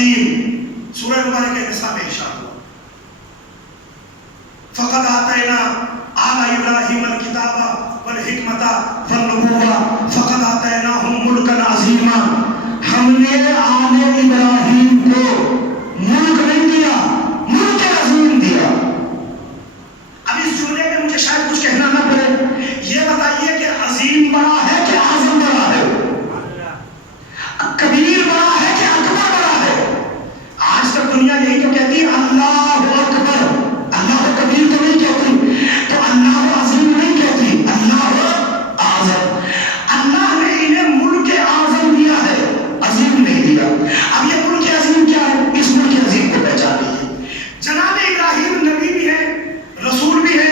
عظیم سورہ مبارک نساء میں ارشاد ہوا فقد آتینا آل ابراہیم الکتاب والحکمت والنبوہ فقد آتیناہم ملکا عظیما. ہم نے آل ابراہیم کو ملک نہیں دیا، ملک عظیم دیا. اب اس جملے میں مجھے شاید کچھ کہنا نہ پڑے، یہ بتائیے کہ عظیم بڑا ہے کہ اعظم بڑا ہے؟ کبیر بڑا ہے کہ اکبر بڑا ہے؟ آج تک دنیا یہی تو کہتی ہے اللہ اکبر، اللہ کبیر تو نہیں کہتی، تو اللہ عظیم نہیں کہتی، اللہ اعظم. اللہ نے انہیں ملک اعظم دیا ہے، عظیم نہیں دیا. اب یہ ملک عظیم کیا ہے؟ اس ملک عظیم کو پہچان لیجیے. جناب ابراہیم نبی بھی ہے، رسول بھی ہے،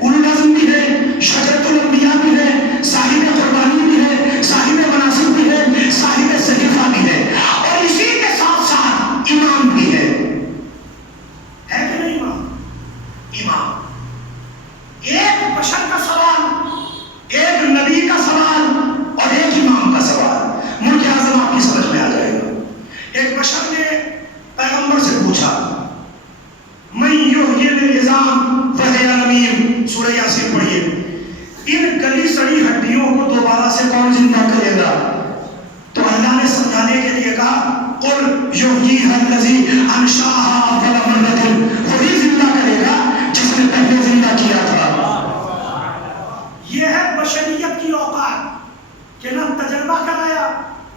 اولو العزم بھی ہے، شجرۃ الانبیاء بھی ہے، صاحب قربانی بھی ہے، صاحب مناسب بھی ہے، صاحب صحیفہ بھی ہے، اور اسی کے ساتھ ساتھ امام بھی ہے. ہے کہ نہیں امام؟ امام. ایک بشر کا سوال، ایک نبی کا سوال اور ایک امام کا سوال. ملک اعظم آپ کی سمجھ میں آ جائے گا. ایک بشر نے پیغمبر سے پوچھا من یحیی العظام وہی رمیم، سورہ یاسین پڑھیے. ان گلی سڑی ہڈیوں کو دوبارہ سے کون زندہ کرے گا؟ تو اللہ نے سمجھانے کے لیے کہا قل یحییھا الذی انشأھا اول مرۃ، وہی زندہ کرے گا جس نے پہلے زندہ کیا تھا. یہ ہے بشریت کی اوقات کہ نہ تجربہ کرایا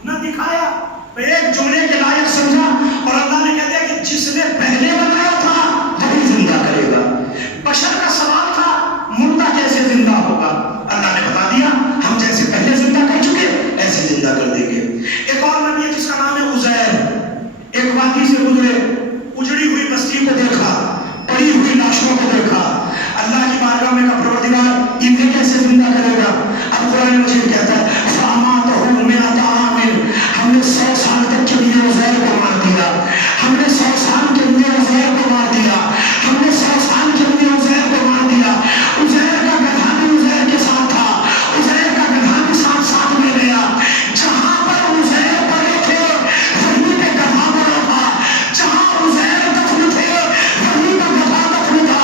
نہ دکھایا، ایک جملے کے لائق سمجھا اور اللہ نے کہہ دیا کہ جس نے پہلے بنایا تھا وہی زندہ کرے گا. بشر کا سوال تھا مردہ کیسے زندہ ہوگا؟ اللہ نے بتا دیا ہم جیسے پہلے زندہ کر چکے ایسے زندہ کر دیں گے. ایک اور نبی ہے جس کا نام ہے عزیر. ایک وادی سے گزرے، اجڑی ہوئی بستی کو دیکھا، پڑی ہوئی لاشوں کو دیکھا. اللہ کی بارگاہ میں کہا پروردگار انہیں کیسے زندہ کرے گا؟ اب قرآن مجید کہتا ہے فَأَمَاتَهُ مِائَةَ عَامٍ، ہم نے 100 سال تک کے لیے عزیر کو مار دیا، ہم نے 100 سال کے لیے عزیر کو مار دیا، ہم نے 100 سال کے لیے عزیر کو مار دیا. عزیر کا گدھا بھی عزیر کے ساتھ تھا، عزیر کا گدھا بھی ساتھ ساتھ میں گیا. جہاں پر عزیر پڑے تھے وہیں پہ گدھا پڑا تھا، جہاں عزیر دفن تھے وہیں پہ گدھا دفن تھا.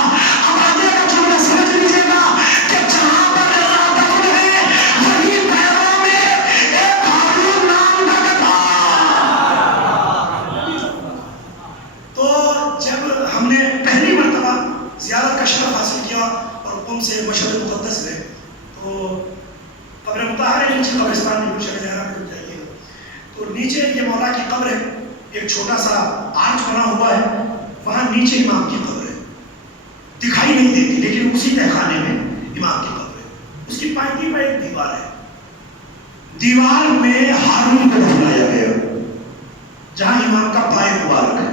اب آگے کا جملہ سمجھ لیجیے گا کہ جہاں پر اللہ دفن ہے وہیں پیروں میں ایک ہارون نام کا گدھا. تو جب ہم نے پہلی مرتبہ زیارت کا شرف حاصل کیا اور ان سے مشہد مقدس گئے تو قبر مطہر ہے، نیچے قبرستان میں شب زیارہ میں جائیے گا تو نیچے یہ مولا کی قبر ہے، ایک چھوٹا سا آرچ بنا ہوا ہے، وہاں نیچے امام کی قبر ہے، دکھائی نہیں دیتی لیکن اسی تہخانے میں امام کی قبر ہے. اس کی پائیدی پر ایک دیوار ہے، دیوار میں ہارون کو دفنایا گیا. جہاں امام کا پائے مبارک ہے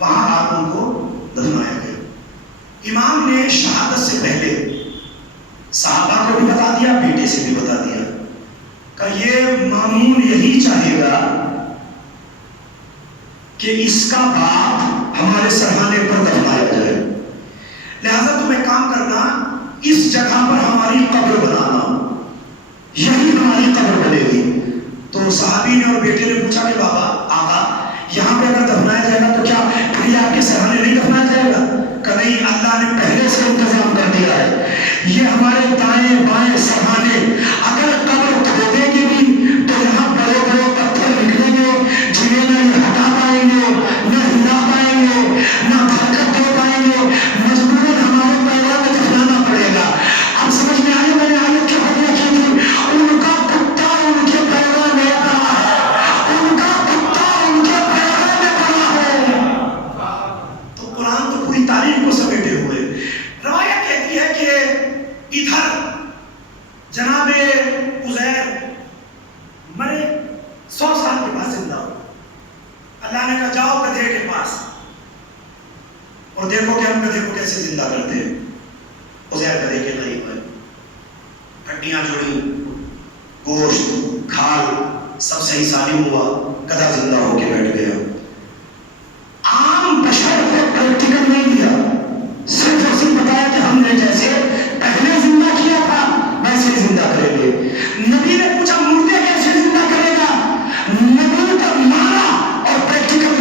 وہاں ہارون کو دفنایا گیا. امام نے شہادت سے پہلے صحابہ کو بھی بتا دیا، بیٹے سے بھی بتا دیا کہ یہ مامون یہی چاہے گا کہ اس کا باپ ہمارے سرحانے پر دفنایا جائے، لہذا تمہیں کام کرنا اس جگہ پر ہماری قبر بنانا، یہی ہماری قبر بنے گی. تو صحابی نے اور بیٹے نے پوچھا کہ بابا آقا یہاں پہ اگر دفنایا جائے گا تو کیا پھر آپ کے سرحانے نہیں دفنایا جائے گا؟ کہ نہیں، اللہ نے پہلے سے انتظام کر دیا ہے، یہ ہمارے دائیں بائیں سرحانے اگر قبر کھودے گی بھی تو یہاں بڑے بڑے پتھر نکلیں گے جنہیں نہ یہ ہٹا پائیں گے، نہ ہلا پائیں گے، نہ حرکت دے پائیں گے، مجبوراً ہمارے پیروں میں دفنانا پڑے گا. اب سمجھ میں آئے میں نے آیت کیوں ہم رکھی تھی؟ ان کا کتا ان کے پیروں میں پڑا ہے، ان کا کتا ان کے پیروں میں پڑا ہے. تو قرآن تو پوری تاریخ کو سمیٹے ہوئے. روایت کہتی ہے کہ ادھر جناب عزیر مرے 100 سال کے بعد زندہ ہو. اللہ نے کہا جاؤ گدھے کے پاس اور دیکھو کہ ہم گدھے کو کیسے زندہ کرتے ہیں. عزیر گدھے کے قریب ہے، ہڈیاں جڑی، گوشت کھال سب صحیح سالم ہوا، گدھا زندہ ہو کے بیٹھ گیا. عام بشر کو پریکٹیکل نہیں دیا، صرف اور صرف بتایا کہ ہم نے جیسے پہلے زندہ کیا تھا ویسے ہی زندہ کریں گے. نبی نے پوچھا مردے کیسے زندہ کرے گا؟ نبی کا مانا اور پریکٹیکل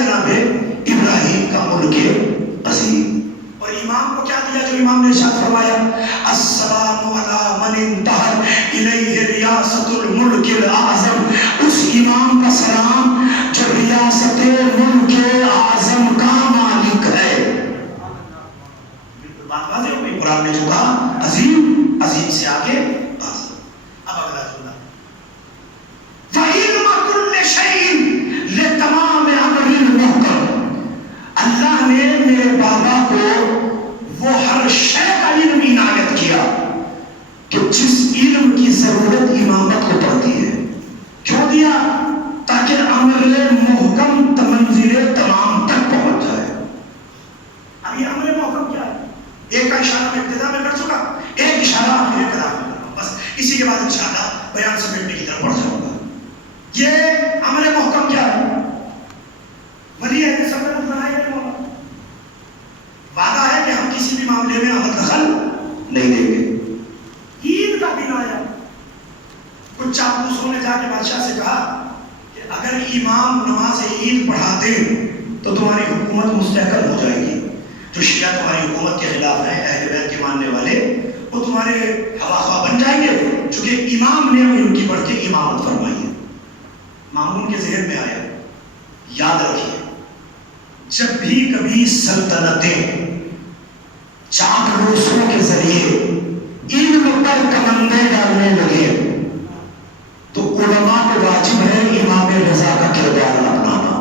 جناب ابراہیم کا ملک عظیم. اور امام کو کیا دیا جو امام نے ارشاد فرمایا السلام علی من انتہت الیہ ریاست الملک الاعظم. اس امام کا سلام جو ریاست ملک اعظم کا مالک ہے. بالکل بات واضح ہو گئی. قرآن نے جو کہا عظیم، عظیم سے آگے اعظم. اب اگلا جملہ وَعِلْمَ كُلِّ شَيْءٍ لِتَمَامِ أَمْرٍ مُحْكَمٍ. اللہ نے میرے بابا کو وہ ہر شے کا علم عنایت کیا کہ جس علم کی ضرورت امامت کو پڑتی ہے. کیوں دیا؟ تاکہ امر محکم منزل تمام تک پہنچ جائے. اب یہ امر محکم کیا ہے؟ ایک کا اشارہ میں ابتدا میں کر چکا، ایک اشارہ آخر کلام میں کروں، بس اسی کے بعد انشاءاللہ بیان سمیٹنے کی طرف بڑھ جاؤں گا. یہ امر محکم کیا ہے؟ ولی ہے کہ سب نے بنایا ہے، وعدہ ہے کہ ہم کسی بھی معاملے میں عمل دخل نہیں دیں گے. عید کا دن آیا، کچھ چاپلوسوں نے جا کے بادشاہ سے کہا کہ اگر امام نماز عید پڑھا دے تو تمہاری حکومت مستحکم ہو جائے گی. جو شیعہ تمہاری حکومت کے خلاف ہیں، اہل بیت کے ماننے والے، وہ تمہارے ہوا بن جائیں گے، چونکہ امام نے ان کی بڑھ کے امامت فرمائی ہے. مامون کے ذہن میں آیا. یاد رکھیے جب بھی کبھی سلطنتیں چاپلوسوں کے ذریعے علم پر کمندے ڈالنے لگے تو علماء کو واجب ہے امام رضا کا کردار اپنانا.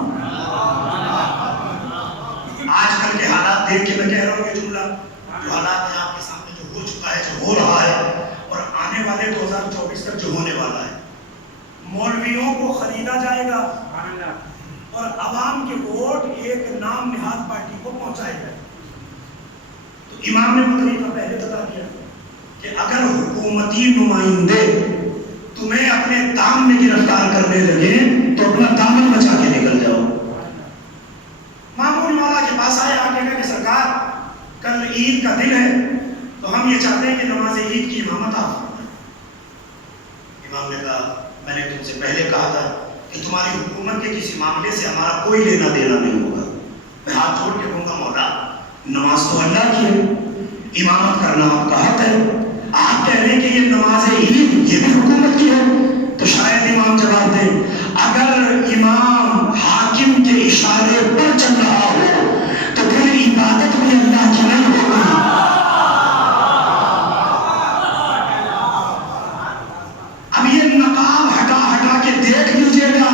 آج کل کے حالات دیکھ کے میں کہہ رہا ہوں یہ جملہ، جو حالات ہیں آپ کے سامنے، جو ہو چکا ہے، جو ہو رہا ہے اور آنے والے 2024 تک جو ہونے والا ہے. مولویوں کو خریدا جائے گا اور عوام کے ووٹ ایک نام نہاد پارٹی کو پہنچائے گئے. تو امام نے وہ طریقہ پہلے بتا دیا کہ اگر حکومتی نمائندے تمہیں اپنے دام میں گرفتار کرنے لگے تو اپنا دامن بچا کے نکل جاؤ. مامون مولا کے پاس آئے، آ کے کہا کہ سرکار کل عید کا دن ہے تو ہم یہ چاہتے ہیں کہ نماز عید کی امامت آپ فرمائیں. امام نے کہا میں نے تم سے پہلے کہا تھا کہ تمہاری حکومت کے کسی معاملے سے ہمارا کوئی لینا دینا نہیں ہوگا. میں ہاتھ جوڑ کے کہوں گا مولا نماز تو اللہ کی ہے، امامت کرنا آپ کا حق ہے. آپ کہہ رہے ہیں کہ یہ نماز عید یہ بھی حکومت کی ہے. تو شاید امام جواب دیں اگر امام حاکم کے اشارے پر چل رہا ہو تو پھر عبادت بھی اللہ کی نہیں ہوگی. اب یہ نقاب ہٹا کے دیکھ لیجئے گا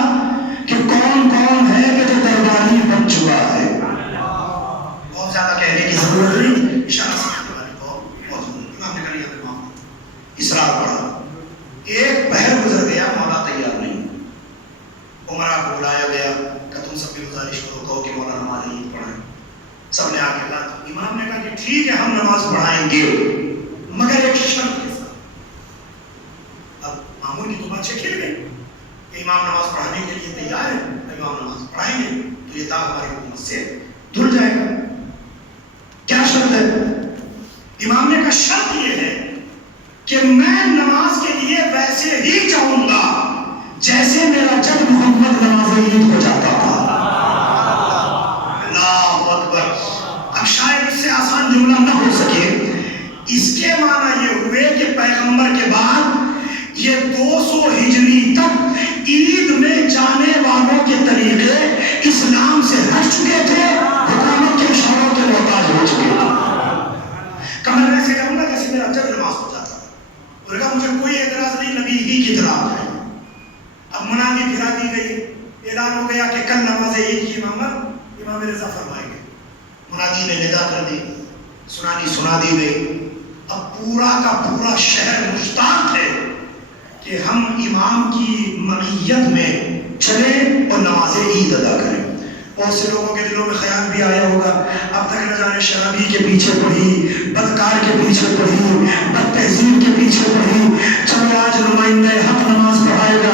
کہ کون کون ہے کہ جو درباری بن چکا ہے. بہت زیادہ کہنے کی ضرورت نہیں، اشارہ سمجھنے والے کو بہت امام نے کہا امام اسرار پڑھا. ایک پہر گزر گیا، مولا تیار نہیں. عمرہ کو بلایا گیا کہ تم سب کی گزارش کرو، کہو کہ مولا نماز عید پڑھائیں. سب نے آ کے کہا. تو امام نے کہا کہ ٹھیک ہے ہم نماز پڑھائیں گے مگر ایک شرط کے ساتھ. اب مامون کی تو بات کھل گئی کہ امام نماز پڑھانے کے لیے تیار ہے، امام نماز پڑھائیں گے تو یہ داغ ہماری حکومت سے دھل جائے گا. کیا شرط ہے؟ امام نے کہا شرط یہ ہے کہ میں نماز کے لیے ویسے ہی جاؤں گا جیسے میرا جد محمد نماز عید کو جاتا تھا. اللہ اکبر. اب شاید اس سے آسان جملہ نہ ہو سکے. اس کے معنی یہ ہوئے کہ پیغمبر کے بعد یہ 200 ہجری تک عید میں جانے والوں کے طریقے اسلام سے ہٹ چکے تھے، حکومت کے اشاروں کے محتاج ہو چکے تھے. کمر ایسے کروں گا جیسے میرا جد نماز ہو جاتا تھا. اور کہا مجھے کوئی اعتراض نہیں، نبی ہی کی طرح آ جائے. اب منادی پھرا دی گئی، اعلان ہو گیا کہ کل نماز عید کی امامت امام رضا فرمائیں گے. منادی نے ندا کر دی، سنا دی گئی. اب پورا کا پورا شہر مشتاق ہے کہ ہم امام کی معیت میں چلیں اور نماز عید ادا کریں. بہت سے لوگوں کے دلوں میں خیال بھی آیا ہوگا اب تک نہ جانے شرابی کے پیچھے پڑھی، بدکار کے پیچھے پڑھی، بد تہذیب کے پیچھے پڑھی، چلو آج نمائندہ حق نماز پڑھائے گا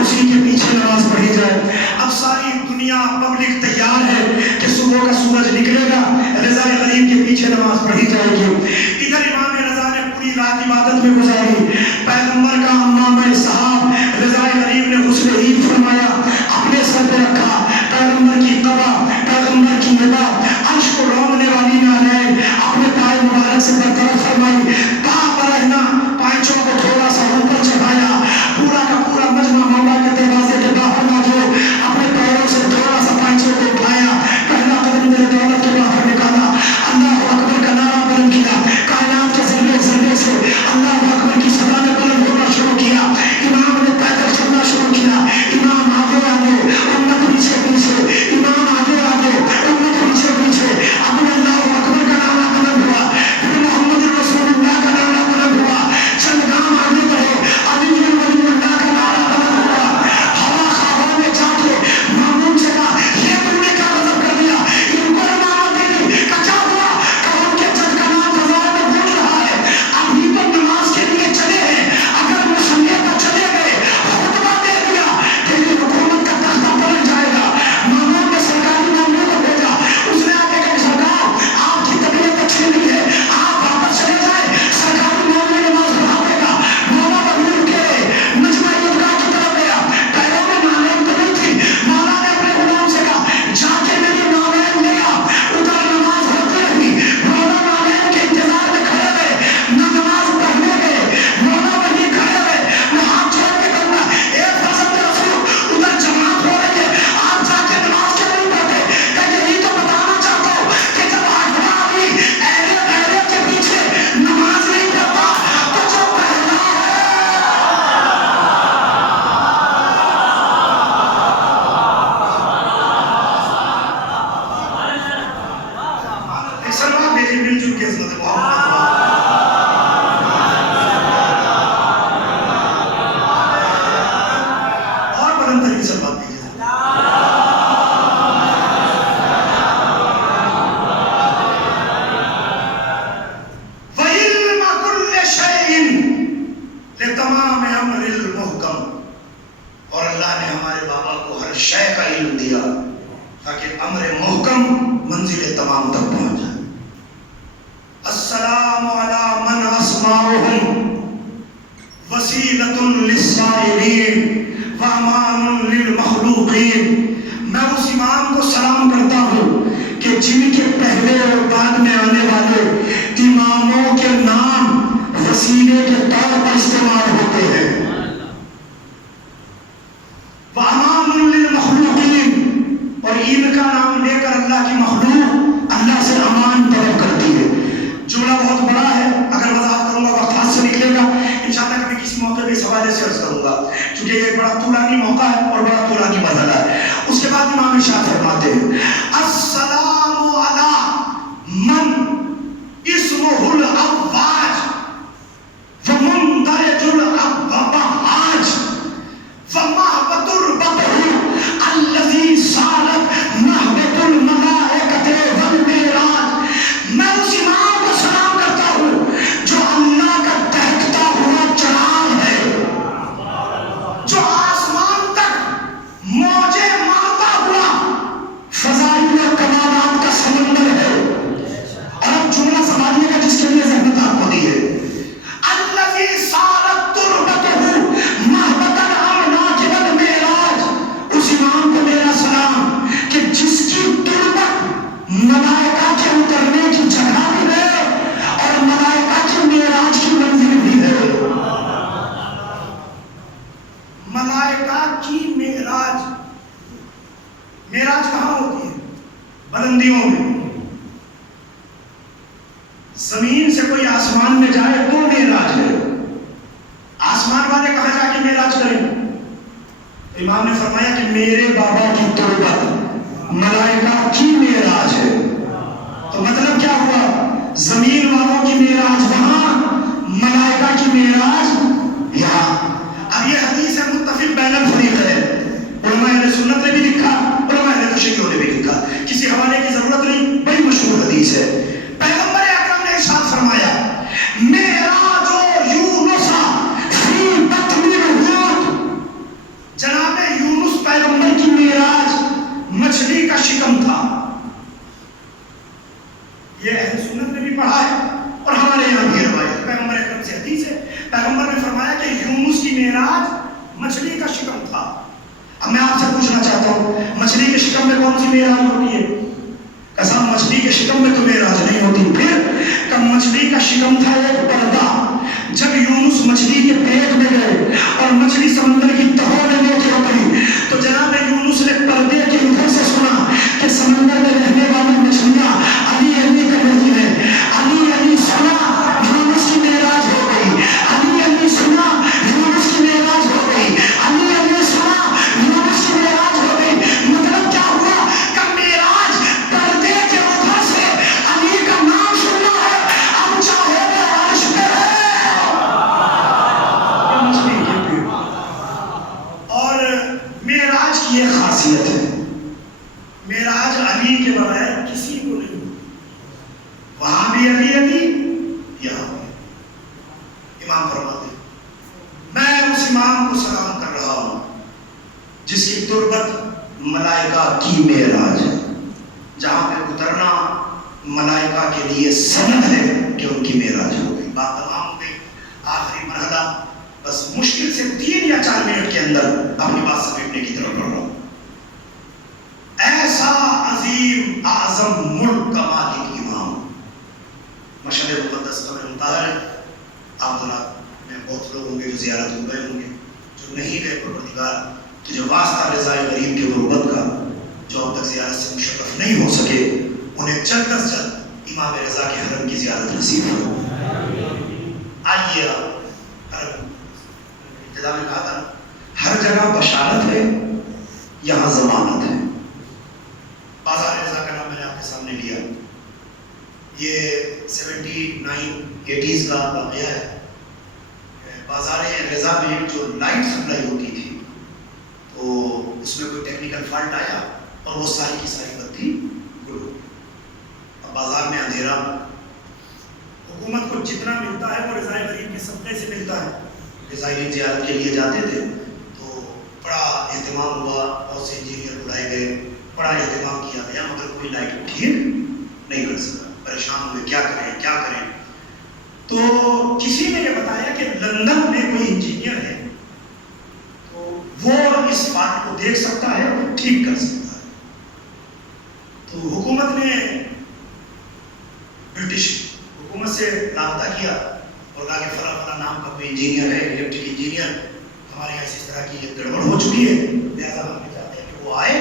اسی کے پیچھے نماز پڑھی جائے. اب ساری دنیا پبلک تیار ہے کہ صبح کا سورج نکلے گا، رضا غریب کے پیچھے نماز پڑھی جائے گی. ادھر امام رضا نے پوری رات عبادت میں گزاری. پیغمبر کا امام صاحب رضا غریب نے غسل عید فرمایا، اپنے سر پہ رکھا. پیغمبر کی قبا طیبہ عرش کو رونگنے والی نالین اپنے پائے مبارک سے برطرف فرمائی، پاک رہنا، پائچوں کو تھوڑا سا اوپر چڑھایا، پورا کا پورا مجمع مولا کے دروازے کے باہر نہ جو اپنے پیروں سے تھوڑا سا پائچوں کو اٹھایا، پہلا قدم میرے دولت کے باہر نکالا، اللہ اکبر کا نعرہ بلند کیا، کائنات کے ذرے سے اللہ اکبر کی صدا نے بلند ہونا شروع کیا، امام نے پیدل چلنا شروع کیا، امام آگے آگے امت پیچھے پیچھے، امام آگے آگے امت پیچھے پیچھے، اپنے اللہ اکبر کا نعرہ بلند ہوا، پھر محمد رسول اللہ کا نعرہ بلند ہوا، چند گام آگے بڑھے، علی ولی اللہ کا نعرہ بلند ہوا، ہوا خوابوں میں جا کے مامون سے کہا یہ تم نے کیا غضب کر دیا، ان کو امامت دینی کا کیا ہوا، کہ ان کے جد کا نام فضائل میں گونج رہا ہے، ابھی تو نماز کے لیے چلے ہیں، اگر مسلح پر چلے گئے خطبہ دے دیا تیری حکومت کا تختہ پلٹ جائے گا، مامون نے سرکاری مامون کو بھیجا، اس نے آگے کہا سرکار آپ کی طبیعت اچھی نہیں ہے، آپ واپس چلے جائیں، سرکاری مامون نماز پڑھا دے گا، مولا بغیر رکے رہے، مجمع عیدگاہ کی طرف گیا، پیروں میں نالین تو نہیں تھی، مولا نے اپنے غلام سے کہا جا کے میری نالین لے آ، ادھر نماز ہوتی رہی، مولا نالین کے انتظار میں کھڑے رہے، نہ نماز پڑھنے گئے، مولا وہیں کھڑے رہے، وہ ہاتھ چھوڑ کے کہا ایک فضل رسول ادھر جماعت ہو رہی ہے، آپ جا کے نماز کیوں نہیں پڑھتے، کہ یہی تو بتانا چاہتا ہوں کہ جب آٹھواں آدمی اہل کے پیچھے نماز نہیں پڑھتا تو جو پہلا ہے سلام میری مل جل کے حضرت محمد اور بلند ترین سے بات دیجیے وَعِلْمَ كُلِّ شَيْءٍ لِتَمَامِ أَمْرِ الْمُحْكَمِ، اور اللہ نے ہمارے بابا کو ہر شے کا علم دیا تاکہ امر محکم منزل تمام تک پہنچ جائے۔ السلام علی من اسماؤہم وسیلۃ للسائلین وامان للمخلوقین، میں اس امام کو سلام کرتا ہوں کہ جن کے پہلے اور بعد میں آنے والے اماموں کے نام وسیلے کے طور پر استعمال ہوتے ہیں، وامان للمخلوقین، اور ان کا نام لے کر اللہ کی مخلوق اللہ سے امان طلب کرتی ہے۔ جملہ بہت بڑا ہے، اگر وضاحت کروں گا وقت ہاتھ سے نکلے گا، انشاءاللہ کبھی کسی موقع پہ اس حوالے سے عرض کروں گا، کیونکہ یہ ایک بڑا طولانی موقع ہے اور بڑا طولانی مرحلہ ہے۔ اس کے بعد امام ارشاد فرماتے ہیں السلام علی من اسمہ العواج ومندرج العواج ومحبت البطہ الذی صالت محبت الملائکۃ والمعراج، میں اس امام کو سلام کرتا ہوں جو اللہ کا دہکتا ہوا چراغ ہے، جو آسمان تک موجیں مارتا ہوا فضائل و کمالات کا سمندر ہے، اور اب جملہ سنبھالیے گا جس کے لیے زحمت آپ کو دی ہے، الذی صالت تربتہ محبت الاملاک والمعراج، اس امام کو میرا سلام کہ جس کی تربت ملائکہ کے اترنے کی جگہ بھی ہے اور ملائکہ کے معراج کی منزل بھی ہے۔ ملائکہ کی معراج، معراج کہاں ہوتی ہے؟ بلندیوں میں، زمین سے کوئی آسمان میں جائے تو معراج ہے، آسمان والے کہاں جا کے معراج کریں؟ امام نے فرمایا کہ میرے بابا کی تربت ملائکہ کی معراج ہے، تو مطلب کیا ہوا؟ زمین والوں کی معراج وہاں، ملائکہ کی معراج یہاں۔ اب یہ حدیث ہے متفق بین الفریق ہے، علماء اہل سنت نے بھی لکھا، علماء اہل تشیع نے بھی لکھا، کسی حوالے کی ضرورت نہیں، بڑی مشہور حدیث ہے۔ پیغمبر اکرم نے ارشاد فرمایا معراج یونس فی بطن الحوت، جناب یونس پیغمبر کی معراج مچھلی کا شکم تھا۔ یہ اہل سنت نے بھی پڑھا ہے اور ہمارے یہاں بھی روایت پیغمبر اکرم سے حدیث ہے، پیغمبر نے فرمایا کہ یونس کی معراج مچھلی کا شکم تھا۔ اب میں آپ سے پوچھنا چاہتا ہوں مچھلی کے شکم میں کون سی معراج ہوتی ہے؟ ایسا مچھلی کے شکم میں تو معراج نہیں ہوتی. پھر کہ مچھلی کا شکم تھا ایک پردہ. جب یونس مچھلی کے پیٹ میں گئے اور مچھلی سمندر کی تہوں میں نیچے اتری تو جناب یونس نے پردے کے ادھر سے سنا کہ سمندر میں رہنے والی مچھلیاں علی علی کر رہی ہیں. علی علی سنا یونس کی معراج ہو گئی. علی علی سنا یونس کی معراج ہو گئی. علی علی سنا یونس کی معراج ہو گئی. مطلب کیا ہوا کہ معراج پردے کے ادھر سے علی کا نام سننا ہے. اب چاہے وہ عرش پہ ہے. اور معراج کی یہ خاصیت ہے، معراج علی کے بغیر کسی کو نہیں. وہاں بھی علی علی، یہاں بھی. امام فرماتے ہیں میں اس امام کو سلام کر رہا ہوں جس کی تربت ملائکہ کی معراج ہے، جہاں پہ اترنا ملائکہ کے لیے سند ہے کہ ان کی معراج ہو گئی. بات تمام ہو گئی. آخری مرحلہ بس مشکل سے 3 یا 4 منٹ کے اندر اپنی بات سمیٹنے کی طرف بڑھ رہا ہوں. ایسا عظیم اعظم ملک کا مالک امام مشہد مقدس قبر مطہر ہے. آپ حضرات میں بہت لوگ ہوں گے جو زیارت کو گئے ہوں گے، جو نہیں گئے پروردگار تو جو واسطہ رضائے کریم کے غربت کا، جو اب تک زیارت سے مشرف نہیں ہو سکے، انہیں جلد از جلد امام رضا کے حرم کی زیارت نصیب ہو. آئیے حرم ابتدا میں کہا تھا ہر جگہ بشارت ہے، یہاں ضمانت ہے. بازار رضا کا نام میں نے آپ کے سامنے لیا. یہ 79-80s کا واقعہ ہے. بازار رضا میں جو لائٹ سپلائی ہوتی تھی تو اس میں کوئی ٹیکنیکل فالٹ آیا اور وہ ساری کی ساری بتی گل ہو گئی. اب بازار میں اندھیرا. حکومت کو جتنا ملتا ہے وہ رضائے کریم کے صدقے سے ملتا ہے. رضائے زیارت کے لیے جاتے تھے تو بڑا اہتمام ہوا، بہت سے انجینئر بلائے گئے، بڑا اہتمام کیا گیا، مگر کوئی لائٹ ٹھیک نہیں کر سکا. پریشان ہوئے کیا کریں کیا کریں. تو کسی نے یہ بتایا کہ لندن میں کوئی انجینئر ہے تو وہ اس بات کو دیکھ سکتا ہے اور ٹھیک کر سکتا ہے. تو حکومت نے برٹش حکومت سے رابطہ کیا اور کہا کہ فلاں فلاں نام کا کوئی انجینئر ہے، الیکٹرک انجینئر، ہمارے یہاں اس طرح کی ایک گڑبڑ ہو چکی ہے، لہٰذا ہم چاہتے ہیں کہ وہ آئے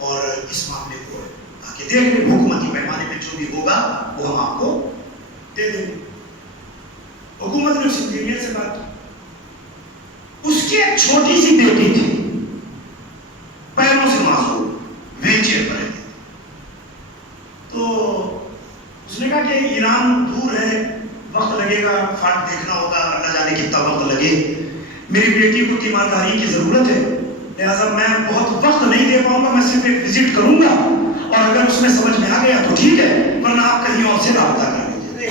اور اس معاملے کو آ کے دیکھ لیں. حکومتی پیمانے پہ جو بھی ہوگا وہ ہم آپ کو دے دیں گے. حکومت نے اس انجینئر سے بات کی. اس کی ایک چھوٹی سی بیٹی تھی، پیروں سے معذور، ویل چیئر پر رہتی تھی. تو اس نے کہا کہ ایران دور ہے، وقت لگے گا، فالٹ دیکھنا ہوگا، اللہ جانے کتنا وقت لگے. میری بیٹی کو تیمارداری کی ضرورت ہے، لہٰذا میں بہت وقت نہیں دے پاؤں گا، میں صرف ایک وزٹ کروں گا اور اگر اس میں سمجھ میں آ گیا تو ٹھیک ہے، ورنہ آپ کہیں اور سے رابطہ کر لیجیے.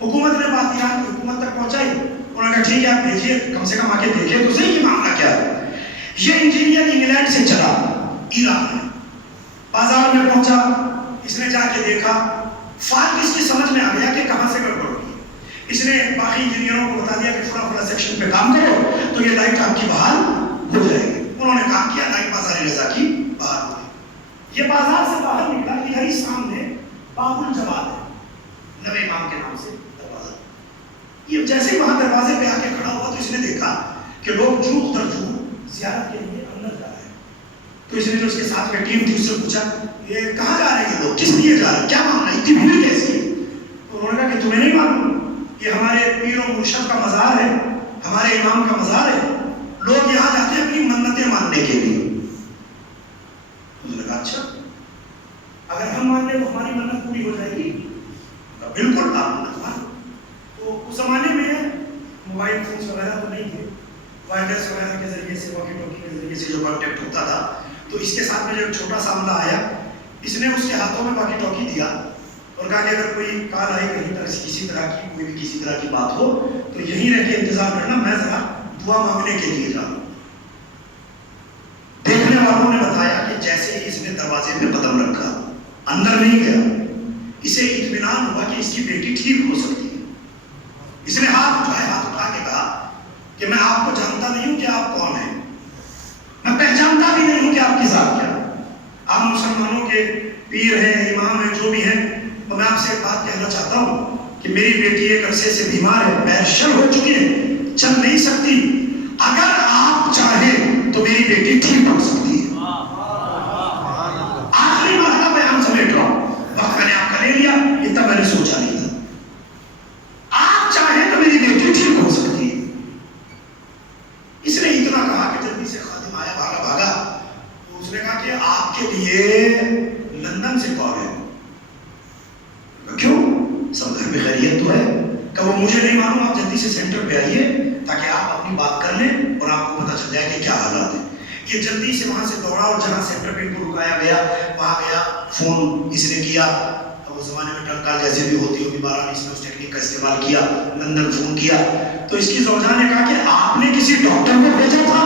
حکومت نے بات ایران کی حکومت تک پہنچائی. انہوں نے کہا ٹھیک ہے آپ بھیجیے، کم سے کم آ کے دیکھیں تو صحیح کہ معاملہ کیا ہے. یہ انجینئر انگلینڈ سے چلا ایران میں، بازار میں پہنچا، اس نے جا کے دیکھا، فالٹ اس کی سمجھ میں آ گیا کہ کہاں سے گڑبڑ ہوئی. اس نے باقی انجینئروں کو بتا دیا کہ فلاں فلاں سیکشن پہ کام کرو تو یہ لائٹ آپ کی بحال ہو جائے گی. انہوں نے کام کیا، لائٹ بازار رضا کی باہر ہو گئی. یہ بازار سے باہر نکلا، ادھر ہی سامنے باب الجواد ہے، نوے امام کے نام سے دروازہ. یہ جیسے ہی وہاں دروازے پہ آ کے کھڑا ہوا تو اس نے دیکھا کہ لوگ جھوٹ در جھوٹ زیارت کے لیے اندر جا رہے ہیں. تو اس نے جو اس کے ساتھ میں ٹیم تھی اس سے پوچھا یہ کہاں جا رہے ہیں یہ لوگ، کس لیے جا رہے ہیں، کیا معاملہ، اتنی بھیڑ کیسی ہے. تو انہوں نے کہا کہ تمہیں نہیں معلوم، یہ ہمارے پیر و مرشد کا مزار ہے، ہمارے امام کا مزار ہے، لوگ یہاں جاتے ہیں اپنی منتیں ماننے کے لیے. انہوں نے کہا اچھا اگر ہم مان لیں تو ہماری منت پوری ہو جائے گی. بالکل آپ منت مان. تو اس زمانے میں موبائل فونس وغیرہ تو نہیں تھے، وائرلیس وغیرہ کے ذریعے سے، واکی ٹاکی کے ذریعے سے جو کانٹیکٹ ہوتا تھا. تو اس کے ساتھ میں جو چھوٹا سا عملہ آیا، اس نے اس کے ہاتھوں میں واکی ٹاکی دیا اور کہا کہ اگر کوئی کال آئے کہیں پر کسی طرح کی، کوئی بھی کسی طرح کی بات ہو تو یہیں رہ کے انتظار کرنا، میں ذرا دعا مانگنے کے لیے جا رہا ہوں. دیکھنے والوں نے بتایا کہ جیسے ہی اس نے دروازے پہ قدم رکھا، اندر نہیں گیا، اسے اطمینان ہوا کہ اس کی بیٹی ٹھیک ہو سکتی ہے. اس نے ہاتھ اٹھا کے کہا کہ میں آپ کو جانتا نہیں ہوں کہ آپ کون ہیں، میں پہچانتا بھی نہیں ہوں کہ آپ کی ذات کیا. آپ مسلمانوں کے پیر ہیں، امام ہیں، جو بھی ہیں، تو میں آپ سے ایک بات کہنا چاہتا ہوں کہ میری بیٹی ایک عرصے سے بیمار ہے، پیر شل ہو چکی ہے، چل نہیں سکتی. اگر آپ چاہیں تو میری بیٹی ٹھیک ہو سکتی ہے. آخری مرحلہ بیان سمیٹ رہا ہوں، وقت میں نے آپ کا لے لیا، اتنا میں نے سوچا نہیں تھا. آپ چاہیں تو میری بیٹی ٹھیک ہو سکتی ہے. اس نے اتنا کہا کہ جلدی سے خادم آیا، بھاگا. تو اس نے کہا کہ آپ کے لیے لندن سے کال ہے. کیوں؟ سب گھر میں خیریت تو ہے؟ کہ وہ مجھے نہیں معلوم، آپ جلدی سے سینٹر پہ آئیے تاکہ آپ اپنی بات کر لیں اور آپ کو پتہ چل جائے کہ کیا حالات ہیں. یہ جلدی سے وہاں سے دوڑا اور جہاں سینٹر پہ ان کو رکایا گیا وہاں گیا. فون اس نے کیا، اس زمانے میں ٹرنک کال جیسے بھی ہوتی ہوگی، 12 اس نے اس ٹیکنیک کا استعمال کیا. لندن فون کیا تو اس کی زوجہ نے کہا کہ آپ نے کسی ڈاکٹر کو بھیجا تھا؟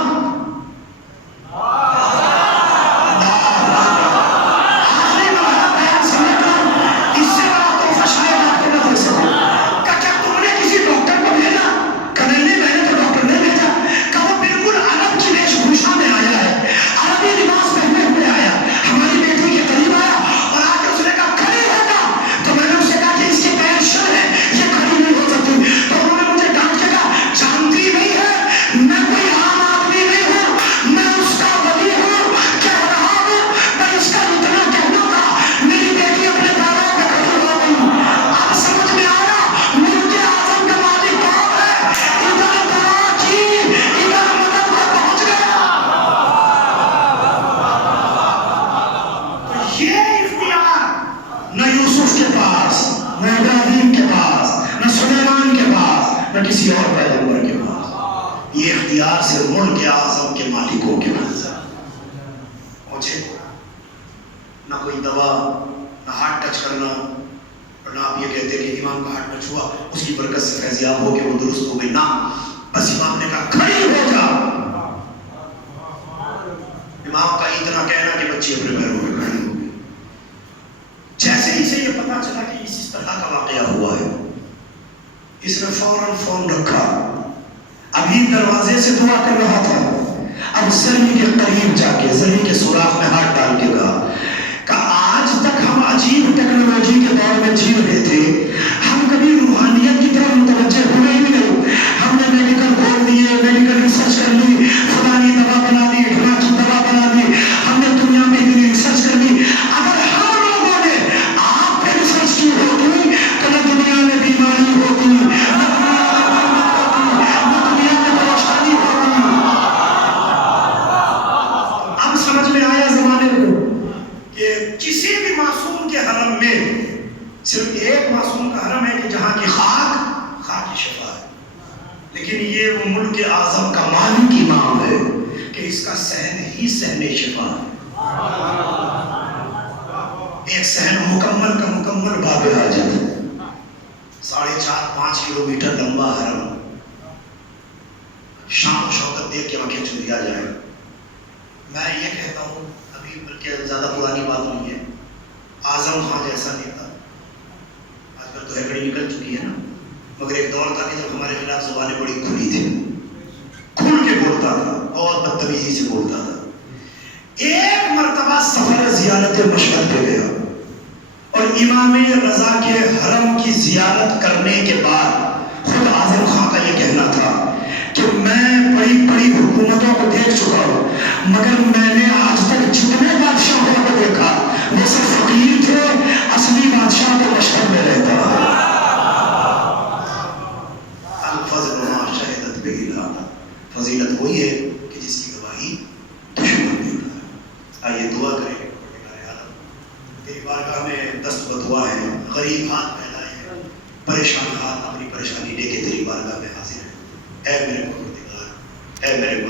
کسی اور پیغمبر کے پاس، یہ اختیار سے ملک اعظم کے مالکوں کے پاس پہنچے. نہ کوئی دوا، نہ ہاتھ ٹچ کرنا، اور نہ آپ یہ کہتے کہ امام کا ہاتھ ٹچ ہوا اس کی برکت سے فیضیاب ہو کے وہ درست ہو گئی. نہ، بس امام نے کہا کھڑی ہو جا. امام کا اتنا کہنا کہ بچی اپنے پیروں پہ کھڑی ہو گئی. جیسے ہی سے یہ پتا چلا کہ اس طرح کا واقعہ ہوا ہے، اس نے فوراً فون رکھا. ابھی دروازے سے دعا کر رہا تھا، اب زمین کے قریب جا کے زمین کے سوراخ میں ہاتھ ڈال کے کہا کہ آج تک ہم عجیب ٹیکنالوجی کے دور میں جی رہے تھے، ہم کبھی روحانیت کی طرف متوجہ ہوئے ہی نہیں. ہم نے میڈیکل کھول دیے، میڈیکل ریسرچ کر لی، فلانی دوا بنا دی، ڈھماکی دوا بنا دی، ہم نے دنیا میں اتنی ریسرچ کر لی. اگر ہم لوگوں نے آپ پہ ریسرچ کی ہوتی تو نہ دنیا میں بیماری ہوتی، صرف ایک معصوم کا حرم ہے کہ جہاں کی خاک کی شفا ہے. لیکن یہ وہ ملک اعظم کا مالک امام ہے کہ اس کا صحن ہی صحن شفا ہے. ایک صحن مکمل کا مکمل باب حاجت، 4.5-5 کلومیٹر لمبا حرم. شان و شوکت دیکھ کے آنکھیں چل دیا جائے. میں یہ کہتا ہوں، ابھی بلکہ زیادہ پرانی بات نہیں ہے، اعظم خان جیسا نیتا تو ہیکڑی نکل چکی ہے نا، مگر ایک دور تھا کہ جب ہمارے خلاف زبانیں بڑی کھلی تھی، کھل کے بولتا تھا، بہت بدتمیزی سے بولتا تھا. ایک مرتبہ سفر زیارت مشہد پہ گیا اور امام رضا کے حرم کی زیارت کرنے کے بعد خود اعظم خان کا یہ کہنا تھا کہ میں بڑی بڑی حکومتوں کو دیکھ چکا ہوں، مگر میں نے آج تک جتنے بادشاہوں کو دیکھا وہ صرف فقیر تھے، اصلی بادشاہ تو مشہد میں رہتا ہے. الفضل ما شہدت بہ العالم، فضیلت وہی ہے کہ جس کی گواہی دشمن دیتا ہے. آئیے دعا کریں کہ پروردگار عالم تیری بارگاہ میں دست بدعا ہے، غریب ہاتھ پھیلائے ہیں، پریشان ہاتھ اپنی پریشانی لے کے تیری بارگاہ میں حاضر ہیں. اے میرے پروردگار، اے میرے